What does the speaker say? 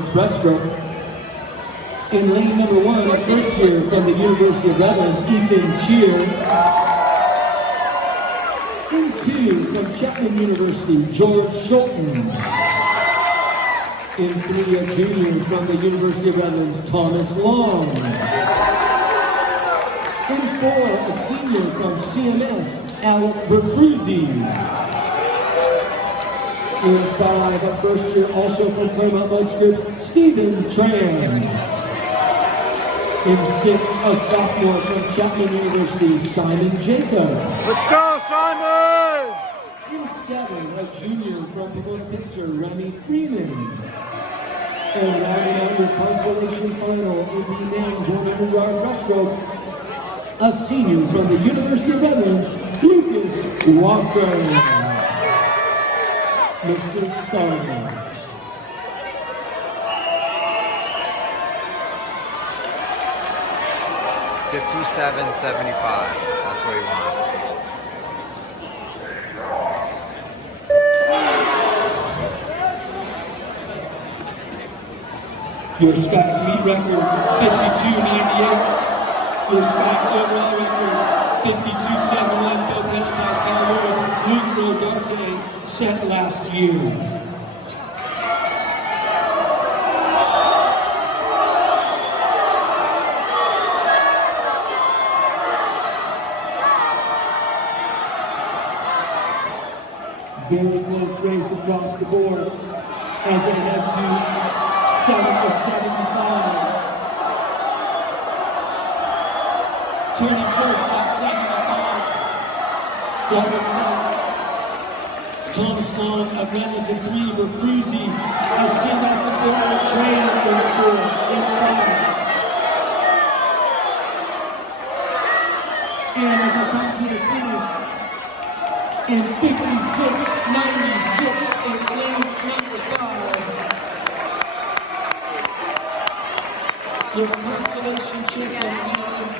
men's breaststroke. In lane number 1, a first year from the University of Redlands, Ethan Cheer. In 2, from Chapman University, George Schulten. In 3, a junior from the University of Redlands, Thomas Long. In 4, a senior from CMS, Alec Vercruzzi. In 5, a first year also from Claremont Mud Scripts, Stephen Tran. In 6, a sophomore from Chapman University, Simon Jacobs. Let's go, Simon! In 7, a junior from Pomona Pitzer, Remy Freeman. And rounding out your consolation final in the men's 100-yard breaststroke, a senior from the University of Redlands, Lucas Walker. Mr. Starman. 57.75. That's what he wants. Your SCIAC meet record, 52.98. Your SCIAC overall record, 52.71. Both headed by Kyle Lewis and Luke Rodarte, set last year. Very close race across the board as they head to 7-75. Turning first at 75. That looks like Thomas Long of Redlands in 3, Vercruzzi of CMS and 4, Tran in 4, in 5. And as we come to the finish, in 56.96 in lane number 5. Your consolation champion.